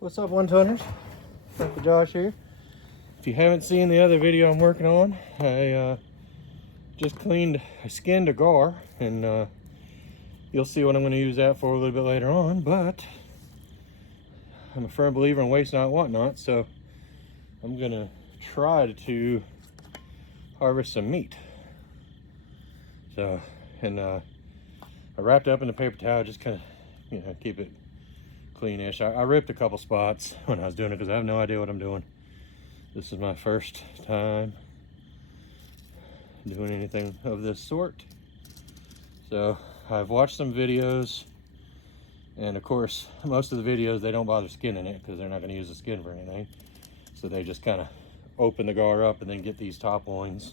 What's up, one-toners? Uncle Josh here. If you haven't seen the other video I'm working on, I just skinned a gar, and you'll see what I'm going to use that for a little bit later on. But I'm a firm believer in waste not, want not, so I'm going to try to harvest some meat. So, and I wrapped it up in a paper towel, just kind of, keep it cleanish. I ripped a couple spots when I was doing it because I have no idea what I'm doing. This is my first time doing anything of this sort. So I've watched some videos, and of course most of the videos they don't bother skinning it because they're not going to use the skin for anything. So they just kind of open the gar up and then get these top loins,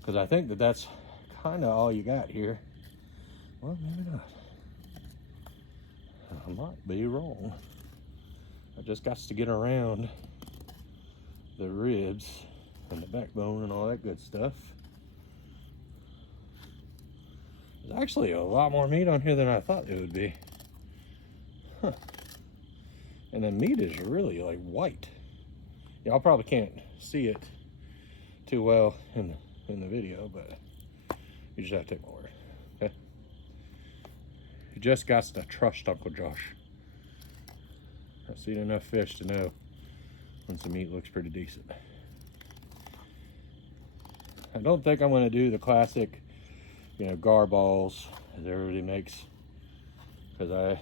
because I think that that's kind of all you got here. Well, maybe not. I might be wrong. I just got to get around the ribs and the backbone and all that good stuff. There's actually a lot more meat on here than I thought it would be. Huh. And the meat is really like white. Y'all probably can't see it too well in the video, but you just have to take my word. Okay? You just got to trust Uncle Josh. I've seen enough fish to know when some meat looks pretty decent. I don't think I'm going to do the classic, gar balls as everybody makes, because I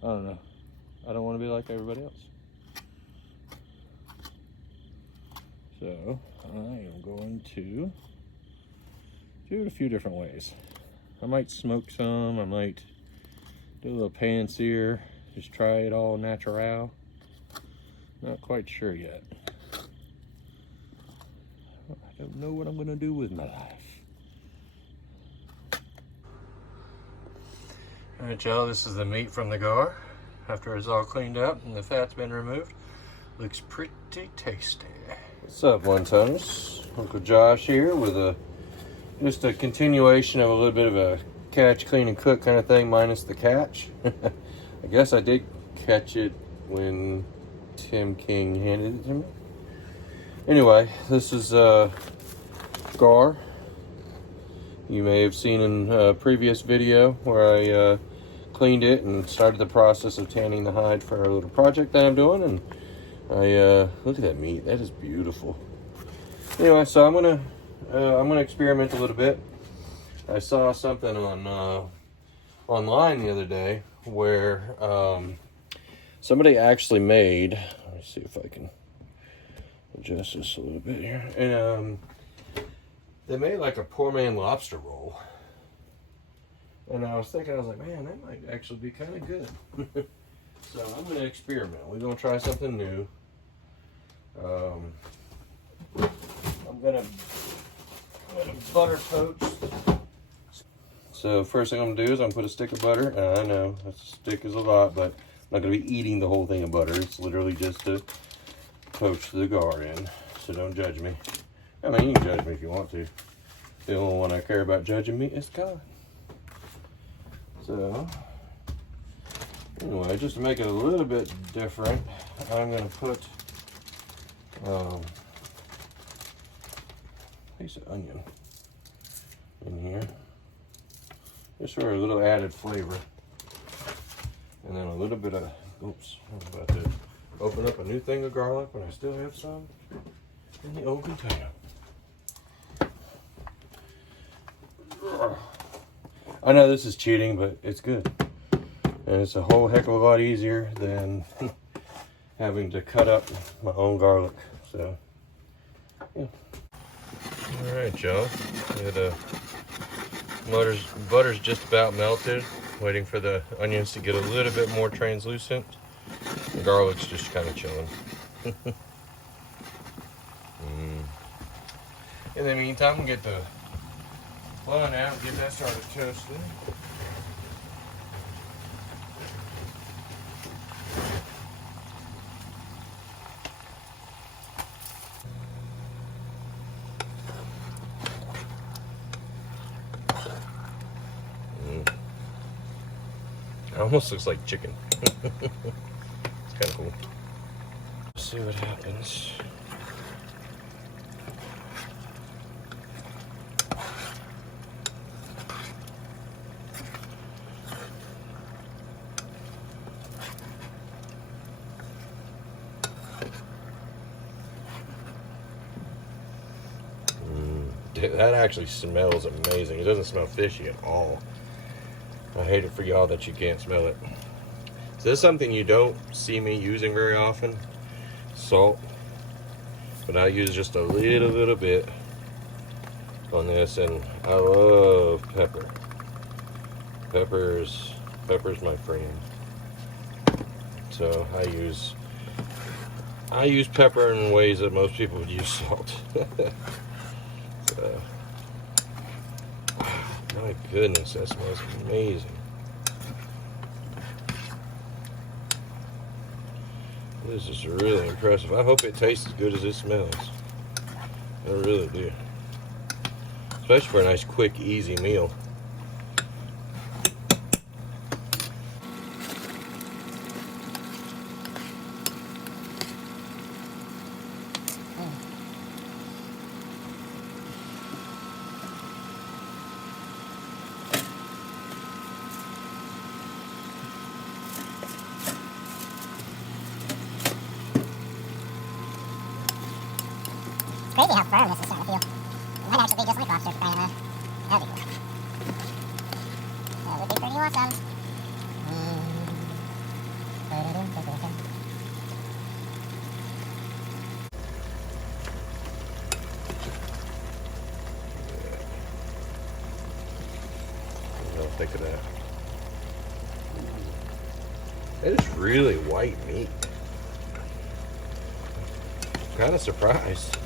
don't know. I don't want to be like everybody else. So I am going to do it a few different ways. I might smoke some, I might do a little pan sear, just try it all natural. Not quite sure yet. I don't know what I'm gonna do with my life. All right, y'all, this is the meat from the gar after it's all cleaned up and the fat's been removed. Looks pretty tasty. What's up, one-toners? Uncle Josh here with just a continuation of a little bit of a catch, clean, and cook kind of thing, minus the catch. I guess I did catch it when Tim King handed it to me. Anyway, this is gar. You may have seen in a previous video where I cleaned it and started the process of tanning the hide for a little project that I'm doing. And I look at that meat, that is beautiful. Anyway, so I'm gonna experiment a little bit. I saw something on online the other day where somebody actually made, let me see if I can adjust this a little bit here, and they made like a poor man lobster roll. And I was like, man, that might actually be kind of good. So I'm going to experiment. We're going to try something new. I'm going to butter toast. So first thing I'm going to do is I'm going to put a stick of butter. And I know a stick is a lot, but I'm not going to be eating the whole thing of butter. It's literally just to poach the gar in. So don't judge me. I mean, you can judge me if you want to. The only one I care about judging me is God. So anyway, just to make it a little bit different, I'm going to put a piece of onion in here, just for a little added flavor. And then a little bit of, oops, I'm about to open up a new thing of garlic when I still have some in the old container. I know this is cheating, but it's good. And it's a whole heck of a lot easier than having to cut up my own garlic. So, yeah. All right, y'all. Butter's just about melted. Waiting for the onions to get a little bit more translucent. The garlic's just kind of chilling. In the meantime, we'll get the bun out and get that started toasting. almost looks like chicken. It's kind of cool. Let's see what happens. That actually smells amazing. It doesn't smell fishy at all. I hate it for y'all that you can't smell it. So this is something you don't see me using very often. Salt. But I use just a little bit on this, and I love pepper. Pepper's my friend. So I use pepper in ways that most people would use salt. My goodness, that smells amazing. This is really impressive. I hope it tastes as good as it smells. I really do. Especially for a nice, quick, easy meal. It's crazy how firm this is starting to feel. It might actually be just like lobster for crying out loud. That'd be cool. That would be pretty awesome. What do you think of that? It is really white meat. I'm kind of surprised.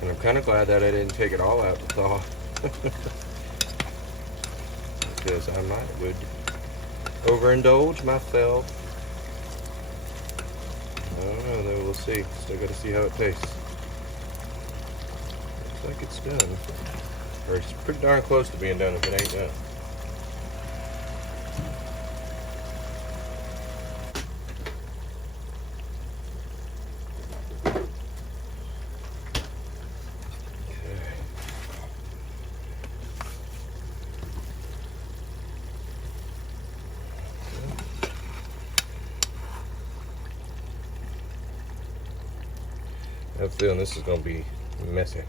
And I'm kind of glad that I didn't take it all out to thaw. Because I would overindulge myself. I don't know though, we'll see. Still got to see how it tastes. Looks like it's done. Or it's pretty darn close to being done if it ain't done. I have a feeling this is going to be messy.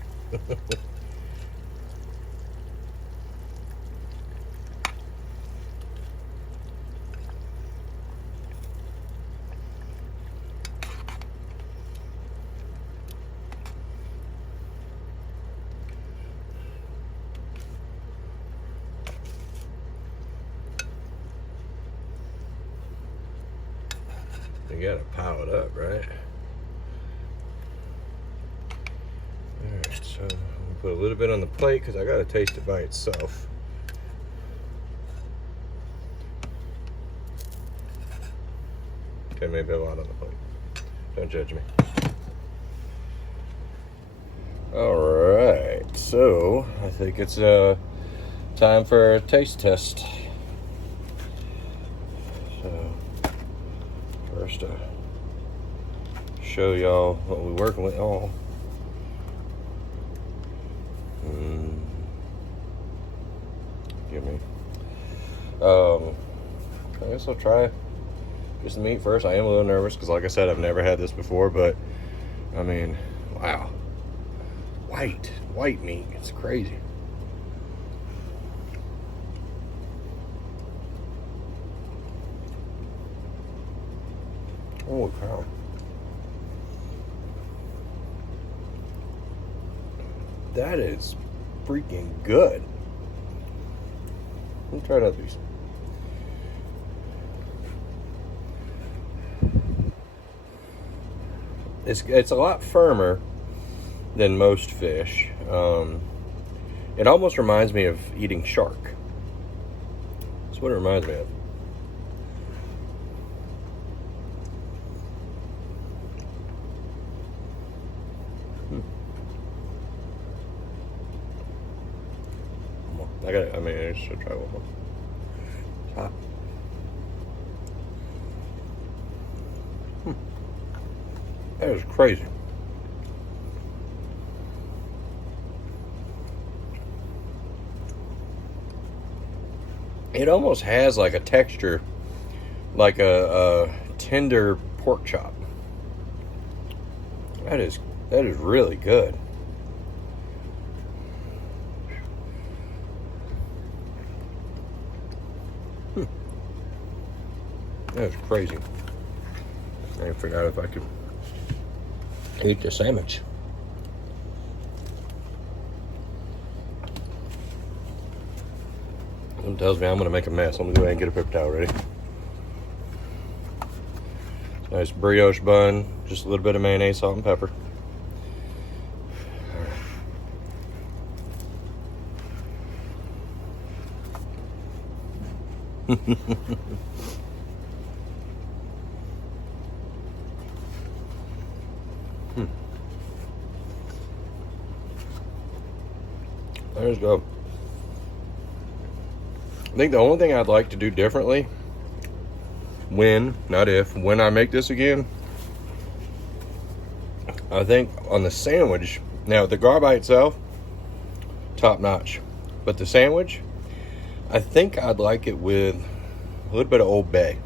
You got to pile it up, right? So I'm gonna put a little bit on the plate because I gotta taste it by itself. Okay, maybe a lot on the plate. Don't judge me. Alright, so I think it's time for a taste test. So first show y'all what we're working with. Oh. I guess I'll try just the meat first. I am a little nervous because, like I said, I've never had this before, but I mean, wow, white meat, it's crazy. Holy cow. That is freaking good. Let me try another piece. It's a lot firmer than most fish. It almost reminds me of eating shark. That's what it reminds me of. I should try one more. That is crazy. It almost has like a texture, like a tender pork chop. That is really good. That was crazy. I forgot if I could eat the sandwich. Something tells me I'm gonna make a mess. I'm gonna go ahead and get a paper towel ready. Nice brioche bun, just a little bit of mayonnaise, salt, and pepper. There's go. I think the only thing I'd like to do differently, when I make this again, I think on the sandwich, now the gar by itself, top notch, but the sandwich, I think I'd like it with a little bit of Old Bay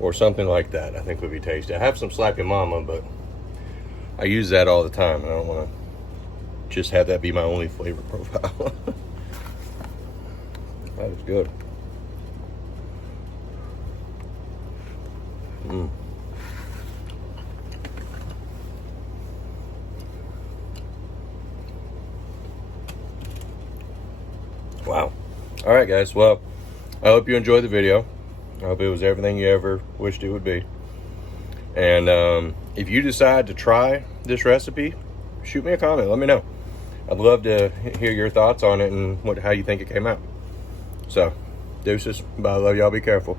or something like that. I think would be tasty. I have some Slappy Mama, but I use that all the time, and I don't want to just have that be my only flavor profile. That is good. Wow. All right, guys. Well, I hope you enjoyed the video. I hope it was everything you ever wished it would be. And if you decide to try this recipe, shoot me a comment. Let me know. I'd love to hear your thoughts on it and how you think it came out. So, deuces. Bye. Love y'all. Be careful.